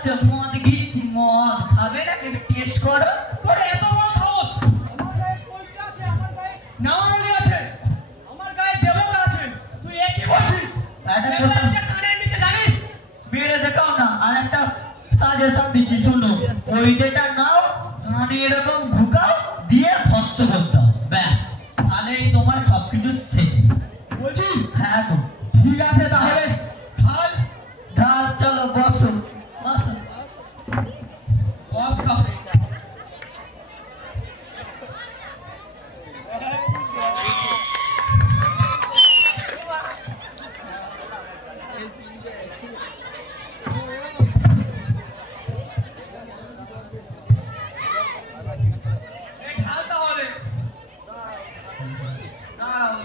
খাচ্ছে মদ গিচ্ছি মদ খাবে না একটু টেস্ট করো তোর এত বড় সাহস আমার গায়ে কলকা আছে আমার গায়ে নাওয়ালি আছে আমার গায়ে দেবতা আছে তুই একই বলছিস এটা কানের নিচে জানিস বেড়ে দেখাও না আর একটা সাজেশন দিচ্ছি শুনো ওই যেটা নাও কানে এরকম ঢুকাও দিয়ে ভস্ত করতে হবে ব্যাস তাহলেই তোমার সবকিছু শেষ বলছিস হ্যাঁ গো ঠিক আছে তাহলে ঢাল ঢাল চলো বসো বসো বস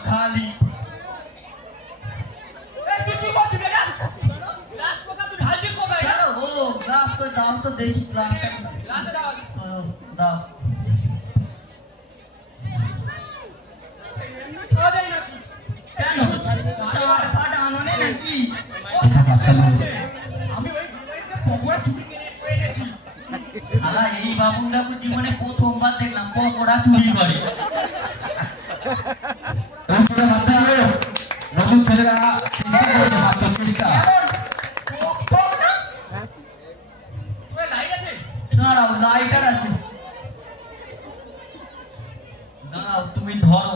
খালি ও গ্লাস তো দাও তো দেখি গ্লাসটা দাও কেন চার ফাটা আননে নাকি আমি ওই পকোড়া চুরি করে এনেছি শালা এই বাবুটাকে জীবনে প্রথমবার দেখলাম পকোড়া চুরি করে নতুন ছেলেরা চেষ্টা দাঁড়াও লাইটার আছে দাঁড়াও তুমি ধরো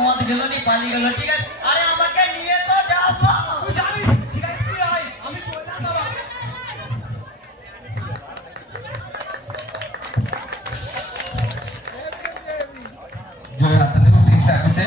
মদ গেল নি পানি গেল ঠিক আছে আরে আমাকে নিয়ে তো যাও তুই যাবি ঠিক আছে তুই আয় আমি বললাম বাবা জয় হাতে চেষ্টা করতে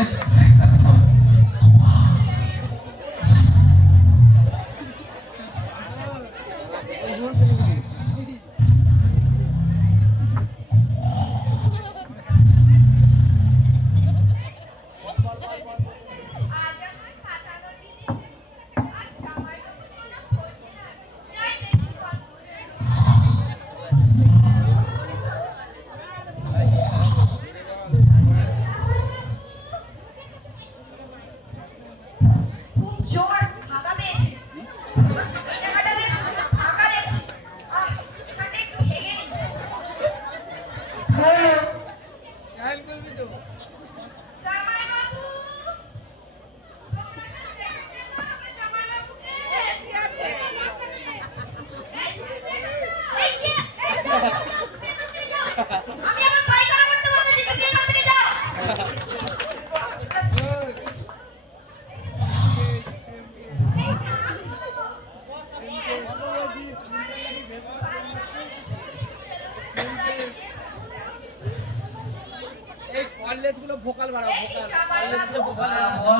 ভোকাল বাড়াও ভোকাল কলেজে ভোকাল বাড়ানো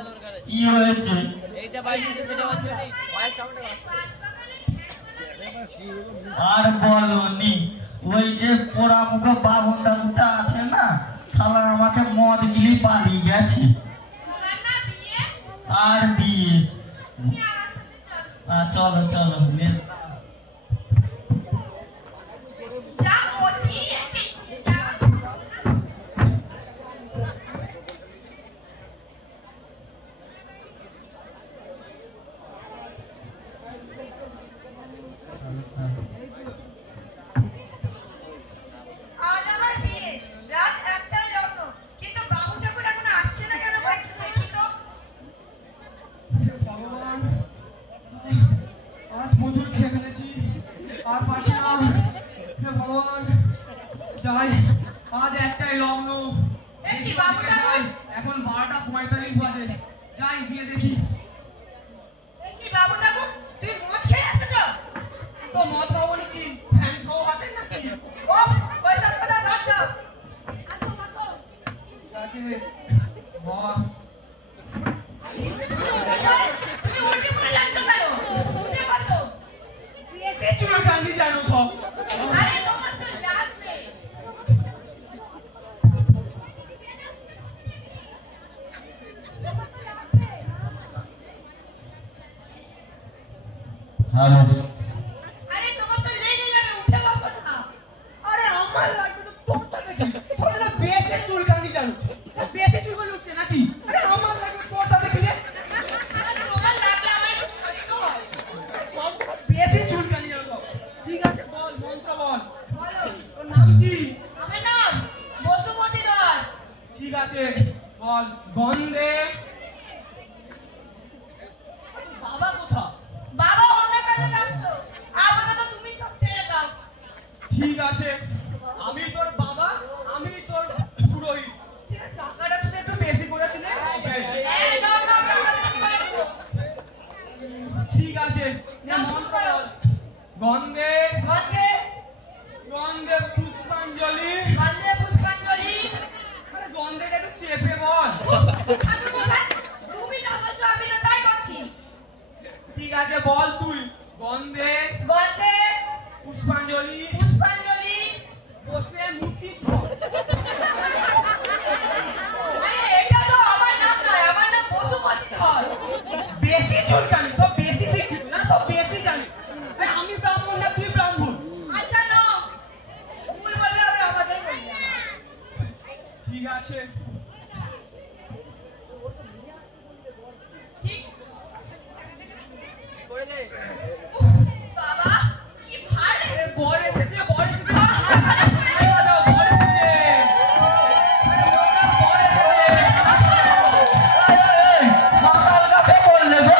দরকার আছে কি হয়েছে এইটা বাজছে সেটা বাজবে না ভয়েস সাউন্ডে বাজছে আর বলনি ওই যে পোড়া মুখ বাবুটা আছে না শালা আমাকে মদ গিলি পালিয়ে গেছে আর বিয়ে চলো চলো आज एकटाई लग्न এখন 12:45 বাজে যাই গিয়ে দেখি কি বাবুটা তুই মদ খেয়ে আসছো তো মদ খাবো নাকি ফ্যান খাও হাতে নাকি ও পয়সা কথা রাখ দাও আসো আসো আছে বাহ তুমি উল্টে পড়ে যাচ্ছ কেন উঠে বসো তুই এসে চুরি জানি জানো সব আরে তোমার তো লাভ নেই হ্যালো আরে তোমার তো লেগে যাবে, উঠে বসো না। আরে আমার লাগবে তো তোরটা দেখি। তোরা না বেশি চুলকানি জানো। বেশি চুলকানি উঠছে নাকি? আরে আমার লাগবে তোরটা দেখি রে। আর তোমার লাগলে আমার একটু কষ্ট হয়। সব থেকে বেশি চুলকানি জানো সব। ঠিক আছে বল, মন্ত্র বল। বলো, তোর নাম কি? আমার নাম বসুমতী রায়। ঠিক আছে বল। গন্ধে বাবা কোথা? বাবা অন্য কাজে ব্যস্ত, আপাতত তুমি সব ছেড়ে দাও। ঠিক আছে আমি তোর বাবা, আমি তোর পুরোহিত। ঠিক আছে, টাকাটা শুধু একটু বেশি করে দিলে হবে। এই নাও নাও নাও, আমি করে দেবো। ঠিক আছে না মন্ত্র বল। গন্ধে গন্ধে গন্ধে পুষ্পাঞ্জলি। গন্ধে পুষ্পাঞ্জলি। আরে গন্ধেটা একটু চেপে বল। ঠাকুর মশাই, তুমি যা বলছো আমি তো তাই করছি। ঠিক আছে বল তুই। গন্ধে গন্ধে পুষ্পাঞ্জলি পুষ্পাঞ্জলি। বসে মুক্তি ধর। আরে এটা তো আমার নাম নয়, আমার নাম বসুমতী ধর। বেশি চুলকানি সব বেশি শিখছিস না, সব বেশি জানি। আরে আমি ব্রাহ্মণ না তুই ব্রাহ্মণ। আচ্ছা নাও, ভুল বললে আবার আমাদের বলবে। ঠিক আছে ঠিক। করে দে। বাবা কি ভারী। আরে বল এসেছে বল এসেছে। আরে দাও বল এসেছে। আরে মোটা বল এসেছে। মাতাল কাকে বললে গো?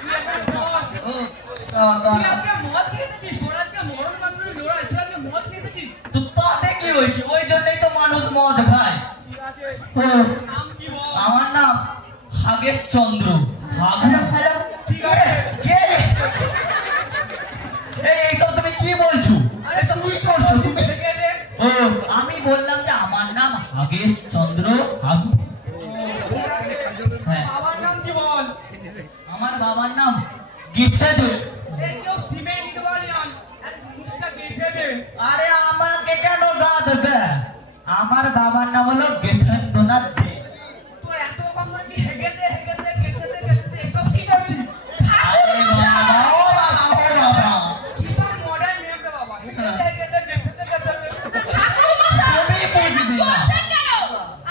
তুই একটা বল। ও, তুই আজকে মদ খেয়েছিস? তোর আজকে মরণ বাঁচানোর লড়াই। তুই আজকে মদ খেয়েছিস? তো তাতে কি হয়েছে? ওই জন্যই তো মানুষ মদ খায়। ঠিক আছে ও, নাম কি বল? আমার নাম হাগেশ চন্দ্র। ঠিক আছে এইসব তুমি কি বলছো? আরে এসব কি করছো তুমি? থেকে দে। ও, আমি বললাম যে আমার নাম হাগেশ চন্দ্র হাগু। হ্যাঁ, বাবার নাম কি বল? আমার বাবার নাম গেথেদে। এই কেউ সিমেন্ট ইট বানিয়ান আর মুখটা গেঁথে দে। আরে আমাকে কেন গা দেবে? আমার বাবার নাম হলো গেথেন্দ্রনাথ দে। তোর এত রকম মানে কি হেগে দে গেঁথে দে এসব কি করছিস? আরে বাবা, ও বাবা, ও বাবা। কি সব মডার্ন নেম রে বাবা। হেগে দে গেঁথে দে। ঠাকুর মশাই, তুমি বুঝবে না। বলছেন কেন?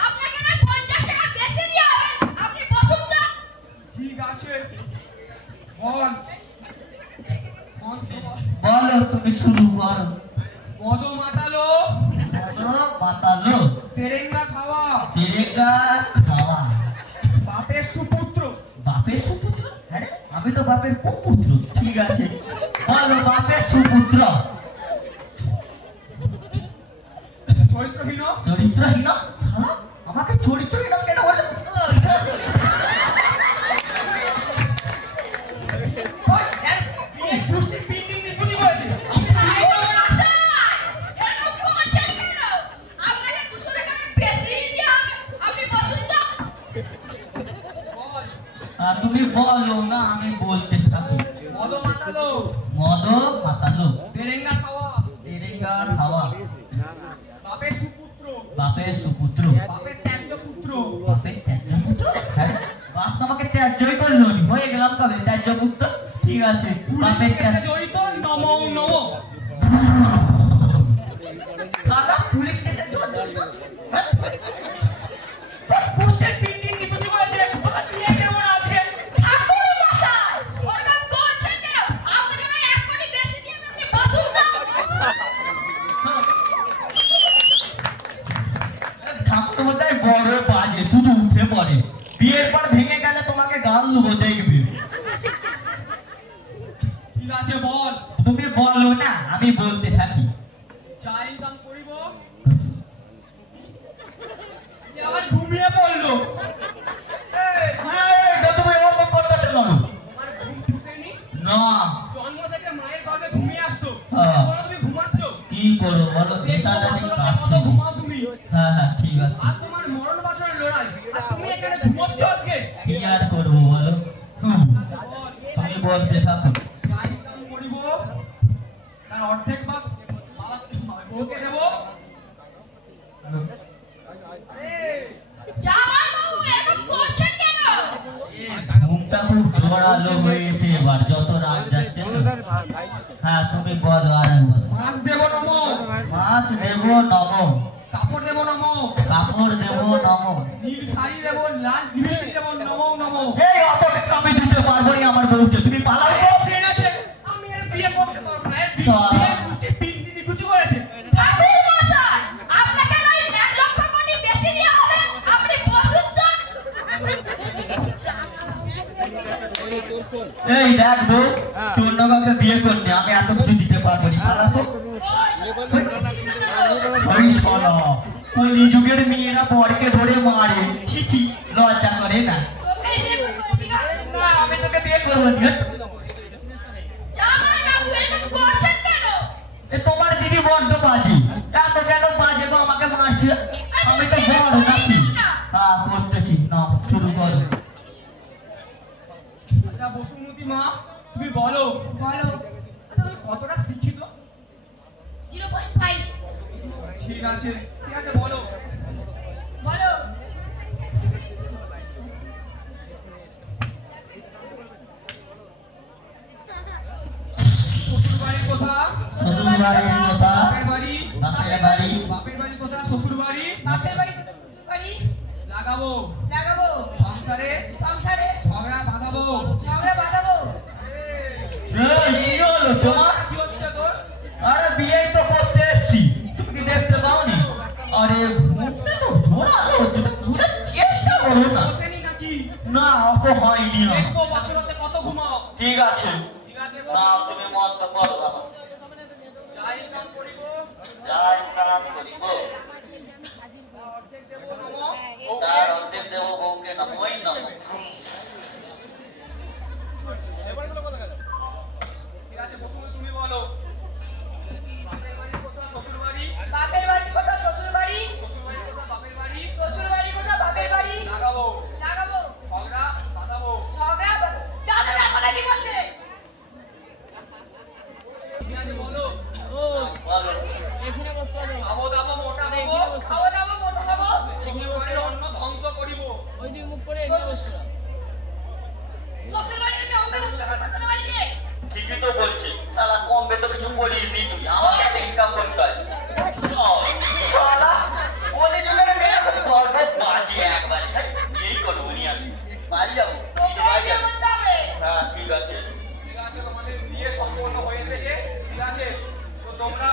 আপনাকে না 50 টাকা বেশি দিয়ে হবে, আপনি বসুন না। ঠিক আছে বল। মন্ত্র বল। বলো, তুমি শুরু করো। মদ মাতালো বলো, বাতালো, তেরেঙ্গা খাওয়া তেরেগা খাওয়া। বাপের সুপুত্র। বাপের সুপুত্র? হ্যাঁ রে, আমি তো বাপের কুপুত্র। ঠিক আছে, বলো বাপের সুপুত্র। চরিত্রহীন। চরিত্রহীন? শালা, আমাকে চরিত্রহীন কেন বলে? ওই, এই পুষ্টি পিন্ডিং নিকুনি বলেছে। আমি বিয়ে করবো না। এরকম করছেন কেন? আপনাকে 200 টাকা বেশি দিয়ে হবে, আপনি বসুন না। বল। তুমি বলো না, আমি বলতে থাকি। মদ মাতালো মদ মাতালো, তেরেঙ্গা খাওয়া তেরেগা খাওয়া। বাপের সুপুত্র। বাপের সুপুত্র। বাপের ত্যায্য পুত্র। বাপের ত্যায্য পুত্র? হ্যাঁ, বাপ তো আমাকে ত্যায্যই করলো নি। হয়ে গেলাম কবে ত্যায্য পুত্র? ঠিক আছে, বাপের পুলিশের সাথে ত্যায্য। জড়িত নমো নমো। শালা, পুলিশ কেসে জড়িত? হ্যাঁ? পুষ্টির পিন্ডিং নিকুনি বলেছে। ওটা বিয়ে কেমন আছে? ঠাকুর মশাই, ওরকম করছেন কেন? আপনাকে না 1 কোটি বেশি দিয়ে হবে, আপনি বসুন না। ঠাকুরমশাই বড় বাজে, শুধু উঠে পড়ে। বিয়ের পর ভেঙে গেলে তোমাকে গাল দেবো, দেখবে। ঠিক আছে বল। তুমি বলো না, আমি বলতে থাকি। যা ইনকাম করিব। এ আবার ঘুমিয়ে পড়লো। এই, হ্যাঁ, এটা তুমি এরকম করতেছো কেন? তোমার ঘুম ঠুসেনি? না, জন্ম থেকে মায়ের গর্ভে ঘুমিয়ে আসতো। হ্যাঁ। এখনো তুমি ঘুমাচ্ছ? কি করো বলো? এই যেটা জানি বছরে তার কত ঠিক। ঘুমাও তুমি? হ্যাঁ হ্যাঁ, ঠিক আছে। আজ তোমার মরণ বাঁচানোর লড়াই। আর তুমি এখানে ঘুমাচ্ছ আজকে? কি আর করবো বলো? বল। তুমি বলতে থাকো। যা ইনকাম করিব তার অর্ধেক ভাগ বউকে দেবো। এই, জামাইবাবু, এরকম করছেন কেন? ঘুমটা খুব জোরালো হয়েছে এবার যত রাত যাচ্ছে তো। হ্যাঁ তুমি বলো আর একবার। মাছ দেব নমো, মাছ দেবো নমো, কাপড় দেব নমো, কাপড় দেবো নমো। নীল শাড়ি দেব, লাল জিনিস দেব নমো নমো। এই অত কিছু আমি দিতে পারবো না আমার বউকে, তুমি পালাও তো। ট্রেন আছে, আমি এর বিয়ে করতে পারবো না। এর চল। বিয়ে কুষ্টি পিন্ডি কুচি করেছে। ঠাকুর মশাই, আপনাকে নয় 1 লক্ষ কোটি বেশি দেওয়া হবে, আপনি বসুন তো। এই দেখ বউ, তোর নবাকে বিয়ে করনি, আমি এত কিছু দিতে পারবো না, পালাও তো। ওই শোনো, কলিযুগের মেয়েরা বরকে ধরে মারে, ছি ছি, লজ্জা করে না। না, আমি তোকে বিয়ে করবো না। জামাই বাবু এরকম করছেন কেন? এ তোমার দিদি বড্ড বাজে, এত কেন বাজে গো, আমাকে মারছে। আমি তো বড় নাকি। হ্যাঁ করতেছি, না শুরু করো। আচ্ছা বসুমতী মা, তুমি বলো বলো, আচ্ছা তুমি কতটা শিক্ষিত? 0.5 ঠিক আছে বলো বলো। শ্বশুর বাড়ির কথা, শ্বশুর বাড়ির কথা, বাপের বাড়ি, বাপের বাড়ি, বাপের বাড়ির কথা, শ্বশুর বাড়ি বাপের বাড়ি কোথায়, শ্বশুর বাড়ি লাগাবো, লাগাবো, সংসারে সংসারে ঝগড়া বাঁধাবো। ঝগড়া বাঁধাবো। এই, কি হলো তোমার? কি হচ্ছে তোর? আরে বিয়ে তো করতে এসছি, তুমি কি দেখতে পাওনি? আরে মুখটা তো জোরালো, তুমি পুরো চেষ্টা করো না। বসেনি নাকি? না অত হয়নি আমার। দেখবো বাসরাতে কত ঘুমাও। ঠিক আছে, ঠিক আছে না তুমি মন তো করো বাবা, যাই কাম করিব, যাই কাম করিব অর্ধেক দেবো নমো, তার অর্ধেক দেবো বউকে না, ওই না। ঠিক আছে বসুমতী তুমি বলো। বাপের বাড়ির কথা, শ্বশুর বাড়ি, বাপের বাড়ি কোথায়, শ্বশুর বাড়ি শ্বশুর বাড়ির কথা, বাপের বাড়ি শ্বশুর বাড়ি কোথায়, বাপের বাড়ি লাগাবো, লাগাবো, ঝগড়া বাঁধাবো। ঝগড়া বাঁধাবো। যাদের এখন কি বলছে? ঠিক আছে বলো। বলো। এখানে বস করে দাও। খাবো দাবো মোটা আরে হবো, এখানে বস খাবো দাবো, মোটা হবো, শ্বশুর বাড়ির অন্ন ধ্বংস করিব। ওই দিকে মুখ করে এখানে বস করো। শ্বশুর বাড়ির মেয়ে অঙ্গে শ্বশুর বাড়িতে। ঠিকই তো বলছে, শালা কম বেতো কিছু বলিস নি তুই, আমাকে একটা ইনকাম করতে হয়। শালা বলে যুগের মেয়ে বড় বাজে একবারে, এই করবো নি আমি, বাড়ি যাবো, তোকে বাড়ি বিয়ে যাবো। করতে হবে। হ্যাঁ ঠিক আছে। ঠিক আছে তোমাদের বিয়ে সম্পন্ন হয়ে এসেছে, ঠিক আছে তো তোমরা